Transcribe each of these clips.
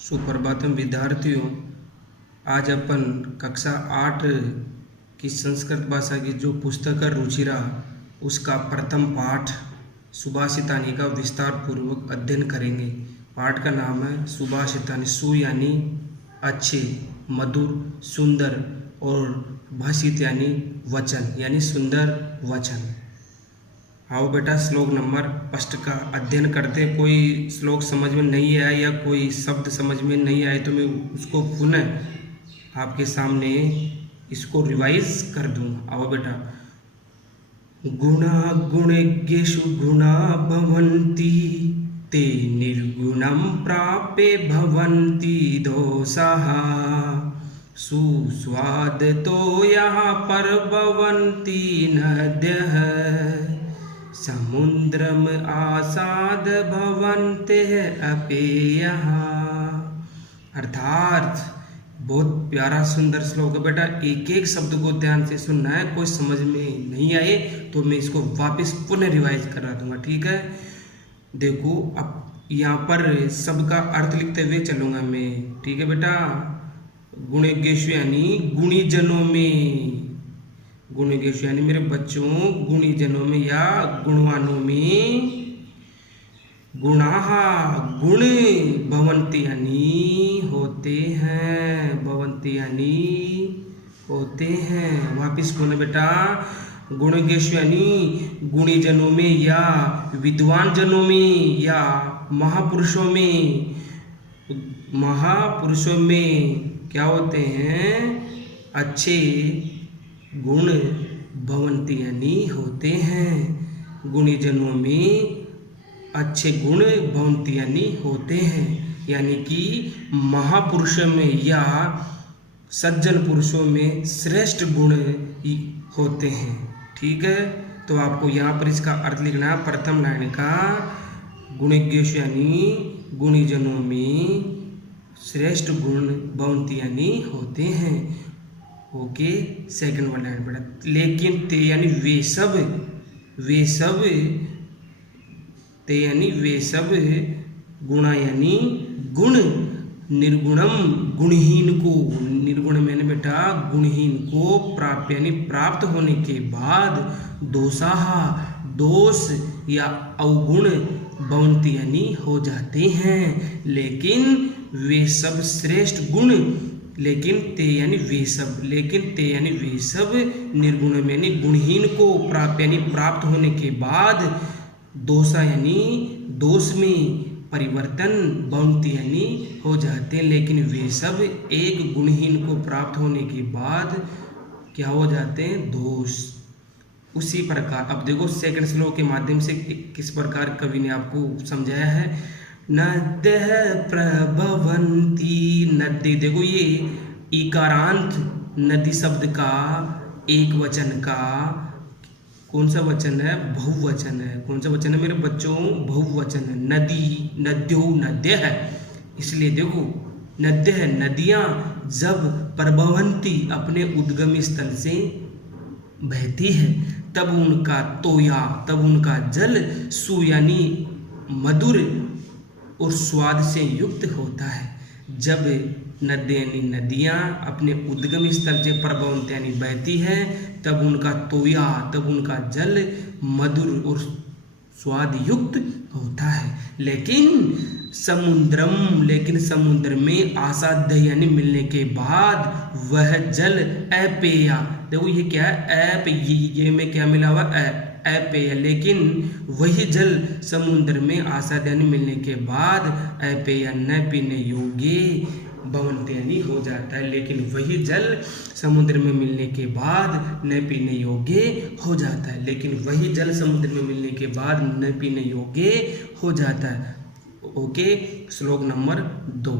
सुप्रभातम विद्यार्थियों। आज अपन कक्षा 8 की संस्कृत भाषा की जो पुस्तक है रुचिरा उसका प्रथम पाठ सुभाषितानी का विस्तार पूर्वक अध्ययन करेंगे। पाठ का नाम है सुभाषितानी। सु यानी अच्छे, मधुर, सुंदर और भाषित यानी वचन यानी सुंदर वचन। आओ बेटा श्लोक नंबर 1 का अध्ययन करते। कोई श्लोक समझ में नहीं आया या कोई शब्द समझ में नहीं आए तो मैं उसको पुनः आपके सामने इसको रिवाइज कर दूंगा। आओ बेटा। गुणा गुणज्ञेषु गुणा भवन्ति ते निर्गुणं प्राप्य भवन्ति दोषाः सुस्वादतो यहाँ प्रभवन्ति नद्यः समुद्रम आसाद भवन्ते अपेयः। अर्थात बहुत प्यारा सुंदर श्लोक है बेटा। एक एक शब्द को ध्यान से सुनना है। कोई समझ में नहीं आए तो मैं इसको वापस पुनः रिवाइज करा दूंगा, ठीक है। देखो अब यहाँ पर शब्द का अर्थ लिखते हुए चलूंगा मैं, ठीक है बेटा। गुणज्ञेषु यानी गुणी जनों में, गुणज्ञेषु यानी मेरे बच्चों गुणी जनों में या गुणवानों में, गुणाः गुण भवन्ति यानी होते हैं, भवन्ति यानी होते हैं। वापिस बोले बेटा। गुणज्ञेषु यानी गुणी जनों में या विद्वान जनों में या महापुरुषों में, महापुरुषों में क्या होते हैं? अच्छे गुण भवन्ति यानी होते हैं। गुणी जनों में अच्छे गुण भवन्ति यानी होते हैं, यानी कि महापुरुषों में या सज्जन पुरुषों में श्रेष्ठ गुण होते हैं, ठीक है। तो आपको यहाँ पर इसका अर्थ लिखना है। प्रथम लाइन का गुणज्ञेषु यानी गुणी जनों में श्रेष्ठ गुण भवन्ति यानी होते हैं, ओके। सेकंड वाला लाइन बेटा। लेकिन ते यानी वे सब, वे सब, ते यानी वे सब, गुणा यानी गुण, निर्गुणम गुणहीन को, निर्गुण मैंने बेटा गुणहीन को, प्राप्त यानी प्राप्त होने के बाद, दोषाः दोष या अवगुण, भवन्ति यानी हो जाते हैं। लेकिन वे सब श्रेष्ठ गुण, लेकिन ते यानी वे सब, लेकिन ते यानी वे सब, निर्गुण में यानी गुणहीन को, प्राप्त यानी प्राप्त होने के बाद, दोषा यानी दोष में परिवर्तन, भवन्ति यानी हो जाते हैं। लेकिन वे सब एक गुणहीन को प्राप्त होने के बाद क्या हो जाते हैं? दोष। उसी प्रकार अब देखो सेकंड श्लोक के माध्यम से किस प्रकार कवि ने आपको समझाया है। नद्यः प्रभवन्ति, नदी, देखो ये इकारांत नदी शब्द का एक वचन का कौन सा वचन है? बहुवचन है। कौन सा वचन है मेरे बच्चों? बहुवचन है। नदी, नद्यो, नद्य है। इसलिए देखो नद्य है, नदियां जब प्रभवन्ति अपने उद्गम स्थल से बहती है तब उनका तोया, तब उनका जल सु यानी मधुर और स्वाद से युक्त होता है। जब नदियाँ अपने उद्गम स्थल से प्रभवन्ति यानी बहती है तब उनका तोया, तब उनका जल मधुर और स्वाद युक्त होता है। लेकिन समुद्रम, लेकिन समुद्र में आसाद्य यानी मिलने के बाद वह जल अपेय, देखो ये क्या है? ये में क्या मिला हुआ? अपेय। लेकिन वही जल समुद्र में आसाद्य यानी मिलने के बाद अपेय न पीने योग्य भवन्ति यानी हो जाता है। लेकिन वही जल समुद्र में मिलने के बाद न पीने योग्य हो जाता है। लेकिन वही जल समुद्र में मिलने के बाद न पीने योग्य हो जाता है, ओके। श्लोक नंबर 2।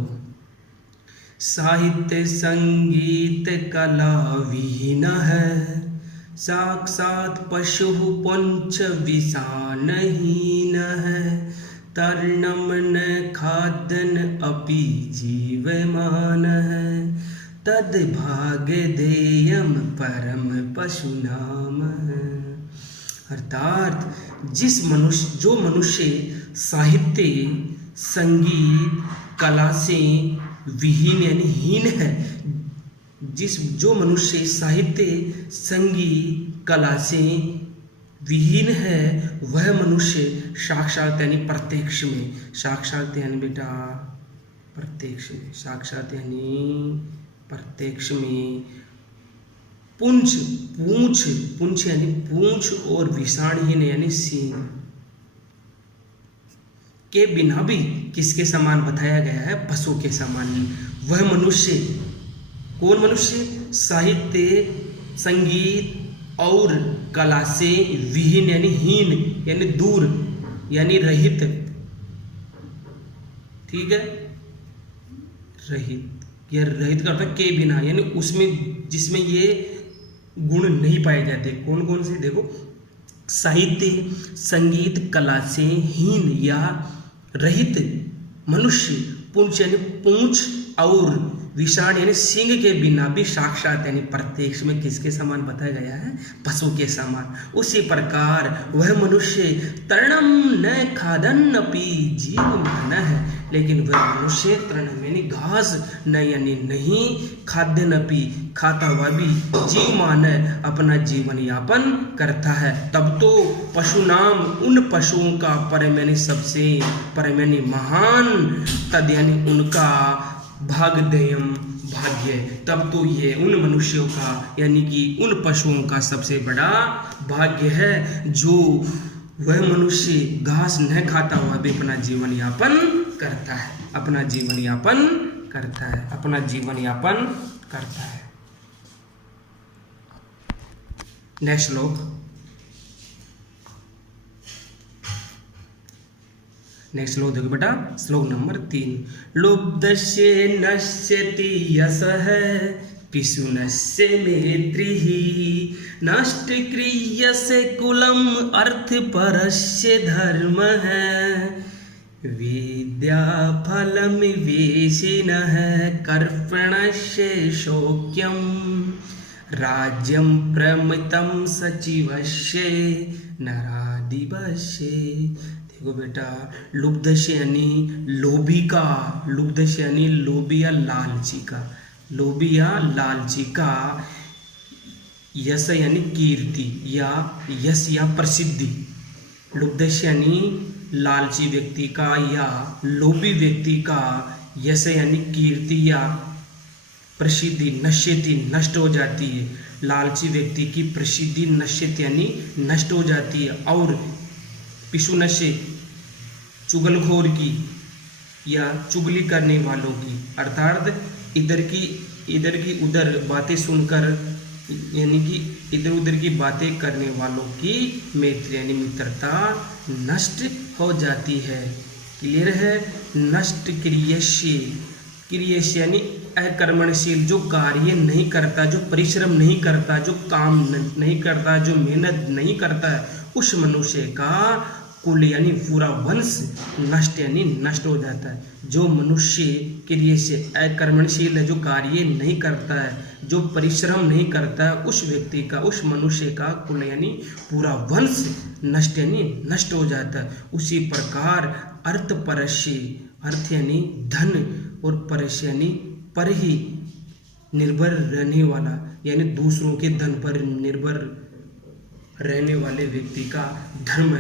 साहित्य संगीत कला विहीन है, साक्षात पशु पंच विषानहीन है, तर्णम न खादन अपि जीवमान है, तद भाग देयम परम पशु नाम है। अर्थात जो मनुष्य साहित्य संगीत कला से विहीन यानी हीन है। जो मनुष्य साहित्य संगीत कला से विहीन है वह मनुष्य साक्षात यानी प्रत्यक्ष में, साक्षात यानी बेटा प्रत्यक्ष में, साक्षात यानी प्रत्यक्ष में पुंछ पूंछ पुंछ यानी पूंछ और विषाणहीन यानी सींग के बिना भी किसके समान बताया गया है? पशु के समान। वह मनुष्य, कौन मनुष्य? साहित्य संगीत और कला से विहीन यानी हीन यानी दूर यानी रहित, ठीक है, रहित, यह रहित का अर्थ के बिना यानी उसमें जिसमें ये गुण नहीं पाए जाते। कौन कौन से? देखो, साहित्य संगीत कला से हीन या रहित मनुष्य पुंछ यानी पूंछ और विषाण यानी सिंह के बिना भी साक्षात यानी प्रत्यक्ष में किसके समान बताया गया है? पशु के समान। उसी प्रकार वह मनुष्य तृणम न खादन अपि जीवमान है, लेकिन वह मनुष्य तृणम यानी घास न यानी नहीं, खाद्यन अपि खाता हुआ भी, जीवमान अपना जीवन यापन करता है। तब तो पशु नाम उन पशुओं का परम यानी सबसे परम यानी महान, तद यानी उनका भागधेयम भाग्य, तब तो ये उन मनुष्यों का यानी कि उन पशुओं का सबसे बड़ा भाग्य है जो वह मनुष्य घास न खाता हुआ भी अपना जीवन यापन करता है, अपना जीवन यापन करता है, अपना जीवन यापन करता है। नेक्स्ट श्लोक, नेक्स्ट श्लोक देखो बेटा, श्लोक नंबर 3। लुब्धस्य नश्यति यशः पिशुनस्य मेत्रिः, नष्ट क्रियसे कुलम अर्थ परस्य धर्मः, विद्या फलम वेशिनः कर्पणस्य शोक्यम, राज्यम प्रमितम सचिवस्य नरादिवस्य। देखो बेटा, लुब्धस्य यानी लोभी का, लुब्धस्य यानी लोभी या लालची का, लोभी या लालची का, यश यानी कीर्ति या यश या प्रसिद्धि, लुब्धस्य यानी लालची व्यक्ति का या लोभी व्यक्ति का यश यानी कीर्ति या प्रसिद्धि, नश्यति नष्ट हो जाती है। लालची व्यक्ति की प्रसिद्धि नश्यति यानी नष्ट हो जाती है। और पिशुनश्य चुगलखोर की या चुगली करने वालों की, अर्थात इधर की उधर बातें सुनकर यानी कि इधर उधर की बातें करने वालों की मैत्री यानी मित्रता नष्ट हो जाती है। क्लियर है? नष्ट क्रियशील, क्रियशील यानी अकर्मणशील, जो कार्य नहीं करता, जो परिश्रम नहीं करता, जो काम नहीं करता, जो मेहनत नहीं करता है, उस मनुष्य का कुल यानी पूरा वंश नष्ट यानी नष्ट हो जाता है। जो मनुष्य क्रिय से अकर्मणशील है, जो कार्य नहीं करता है, जो परिश्रम नहीं करता है, उस व्यक्ति का, उस मनुष्य का कुल यानी पूरा वंश नष्ट यानी नष्ट हो जाता है। उसी प्रकार अर्थ परस्य, अर्थ यानी धन और परस्य यानी पर ही निर्भर रहने वाला यानी दूसरों के धन पर निर्भर रहने वाले व्यक्ति का धर्म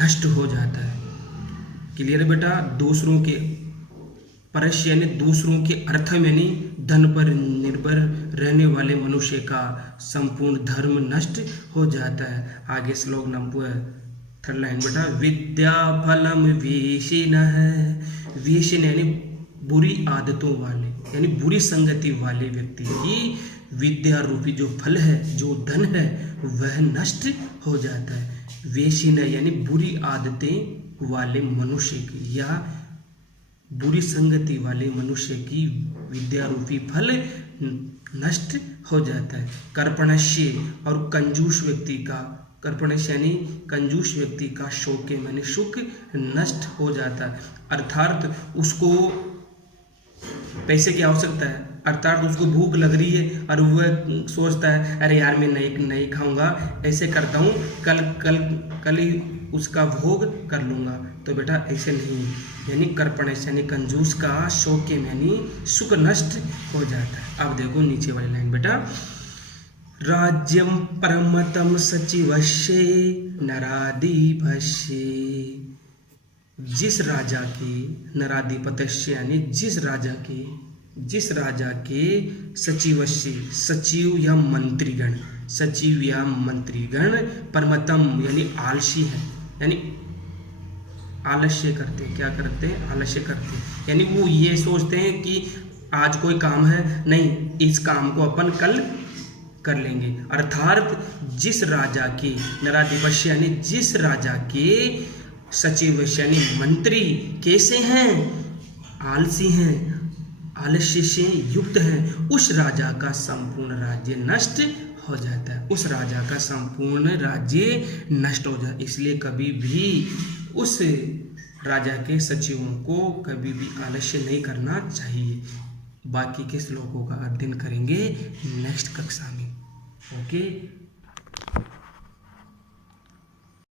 नष्ट हो जाता है। क्लियर है बेटा? दूसरों के परस्य यानी दूसरों के अर्थ में यानी धन पर निर्भर रहने वाले मनुष्य का संपूर्ण धर्म नष्ट हो जाता है। आगे श्लोक नंबर 3 लाइन बेटा, विद्या फलम वेशिनः, वेशिन यानी बुरी आदतों वाले यानी बुरी संगति वाले व्यक्ति की विद्या रूपी जो फल है, जो धन है, वह नष्ट हो जाता है। वेशिन यानी बुरी आदतें वाले मनुष्य की या बुरी संगति वाले मनुष्य की विद्या रूपी फल नष्ट हो जाता है। कर्पणस्य और कंजूस व्यक्ति का, कर्पणस्य यानी कंजूस व्यक्ति का शोक यानी सुख नष्ट हो जाता है। अर्थात उसको पैसे की आवश्यकता है, अर्थात उसको भूख लग रही है और वह सोचता है अरे यार मैं नहीं खाऊंगा, ऐसे करता हूँ, कल ही उसका भोग कर लूँगा, तो बेटा ऐसे नहीं, यानी कर्पणस्य यानी कंजूस का शोक्यम यानी सुख नष्ट हो जाता है। अब देखो नीचे वाली लाइन बेटा, राज्यम परमतम सचिवस्य नराधिपस्य, जिस राजा के नराधिपत्य यानी जिस राजा के सचिवस्य, सचिव या मंत्रीगण, सचिव या मंत्रीगण परमतम यानी आलसी है, यानी आलस्य करते हैं, क्या करते हैं, आलस्य करते हैं, यानी वो ये सोचते हैं कि आज कोई काम है, नहीं इस काम को अपन कल कर लेंगे। अर्थात जिस राजा के नराधिपस्य यानी जिस राजा के सचिव यानी मंत्री कैसे हैं, आलसी हैं, आलस्य से युक्त हैं, उस राजा का संपूर्ण राज्य नष्ट हो जाता है, उस राजा का संपूर्ण राज्य नष्ट हो जाता है। इसलिए कभी भी उस राजा के सचिवों को कभी भी आलस्य नहीं करना चाहिए। बाकी के श्लोकों का अध्ययन करेंगे नेक्स्ट कक्षा में। ओके।